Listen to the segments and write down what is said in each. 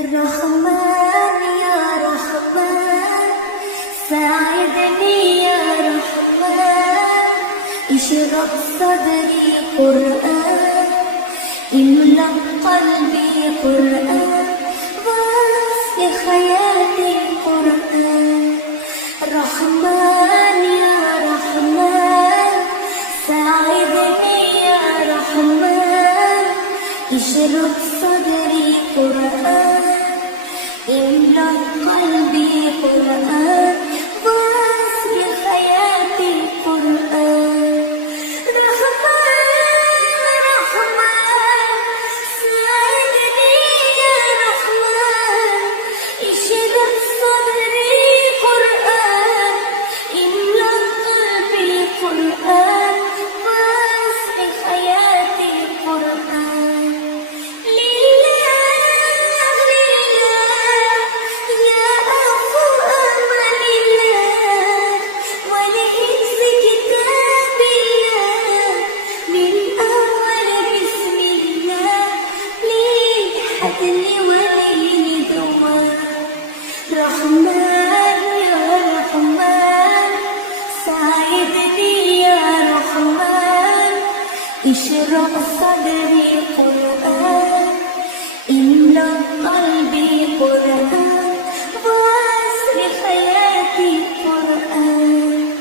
رحمن يا رحمن ساعدني يا رحمن اشرح صدري قرآن املأ قلبي قرآن واسق حياتي قرآن رحمن يا رحمن ساعدني يا رحمن اشرح صدري قرآن املأ قلبي قرآن واسق حياتي قرآن رحمن رحمن ساعدني يا رحمن اشرح صدري قرآن املأ قلبي قرآن واسق حياتي قرآن رحمن يا رحمن ساعدني يا رحمن اشرح صدري قرآن املأ قلبي قرآن واسق حياتي قرآن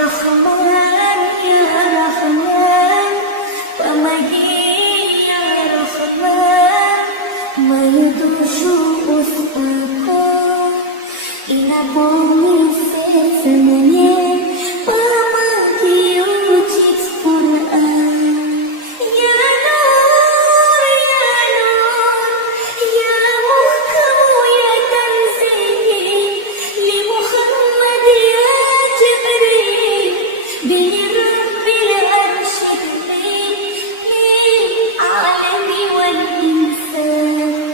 رحمن يا رحمن ومجيء يا رحمن mayudushu usaku inapomisi semuanya pamagi uji Quran ya Nur ya Nur ya Muhkamu ya Tanzil li Muhammad ya Jibril bi Rabbil Arsh lil alami wal insan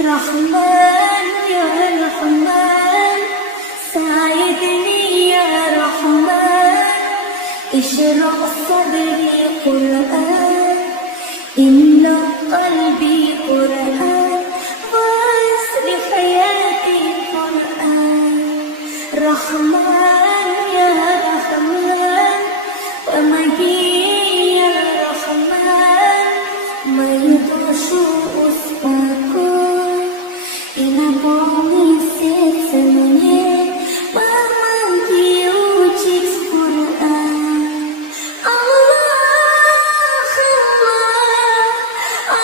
رحمن يا رحمن ساعدني يا رحمن اشرح صدري قرآن املأ قلبي قرآن واسق حياتي قرآن رحمن يا رحمن ومجيء يا رحمن mayudushu usaku inapomisi semuanya pamagi uji Quran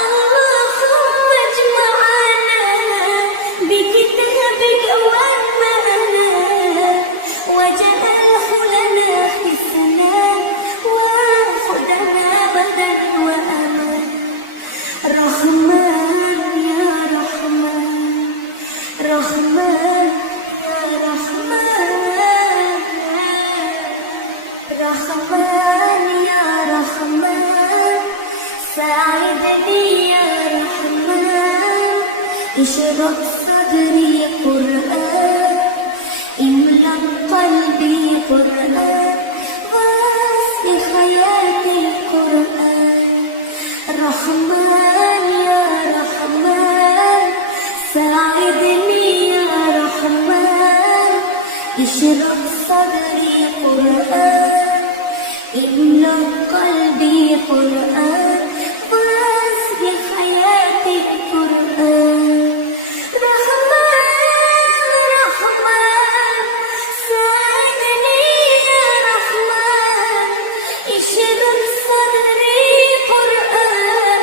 Allahumma ijma'ana bikitabika wa'mana waj'alhu lana hisnan wa khudana badan wa aman Rahman ya Rahman Rahman ya Rahman Rahman ya Rahman ساعدني يا رحمن اشرح صدري قرآن املأ قلبي قرآن واسق حياتي قرآن رحمن يا رحمن ساعدني يا رحمن اشرح صدري قرآن املأ قلبي قرآن واسق حياتي قرآن رحمن رحمن ساعدني يا رحمن اشرح صدري قرآن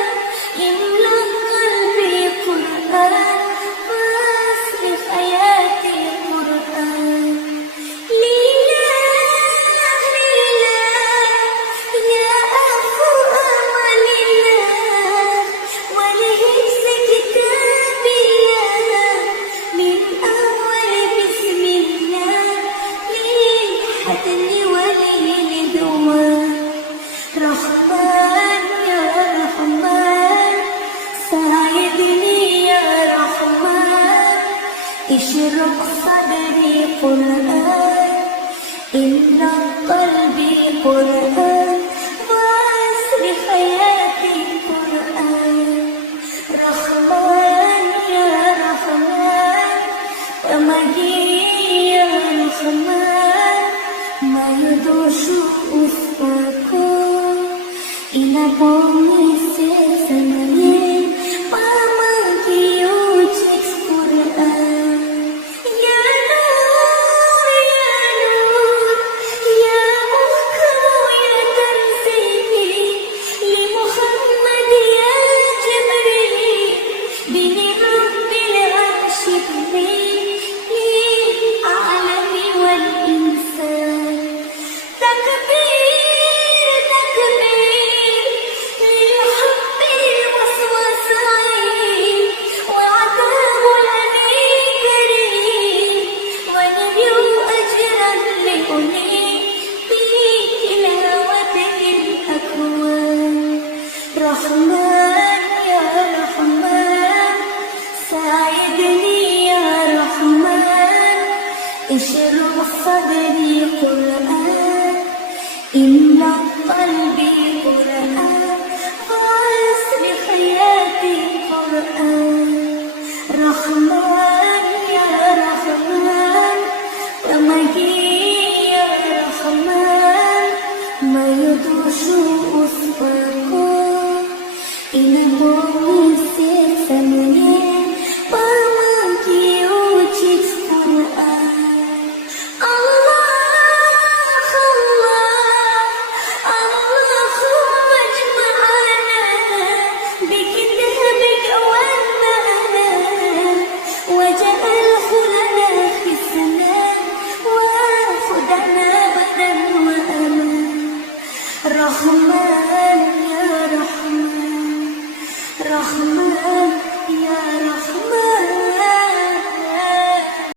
املأ قلبي قرآن واسق حياتي قرآن رحمن يا رحمن اشرق صدري قرآن إملأ قلبي قرآن وعسر حياتي قرآن رحمن يا رحمن ومجيد يا رحمن mayudoshu uspako inapomi sesamanye mama kiuchik Quran ya nur ya nur ya muhkam ya tanzili li Muhammad ya Jibril bini rabbil arshi للعالم والإنسان تكبير تكبير للحب والوسوسين وعذاب الأليم كريم ونبيو أجرا لأولي في تلاوته الأكوان رحمن يا رحمن ساعدني يا رحمن اشرح صدري قرآن إملأ قلبي قرآن وعسر حياتي قرآن رحمن يا رحمن ومجيد يا رحمن mayudoshu uspako inapomi sesamanye mama kiuchik Quran اللهم اجمعنا بكتابك والمعنى واجعله لنا حسنا وخدنا بدا وأمان رحمن يا رحمن رحمن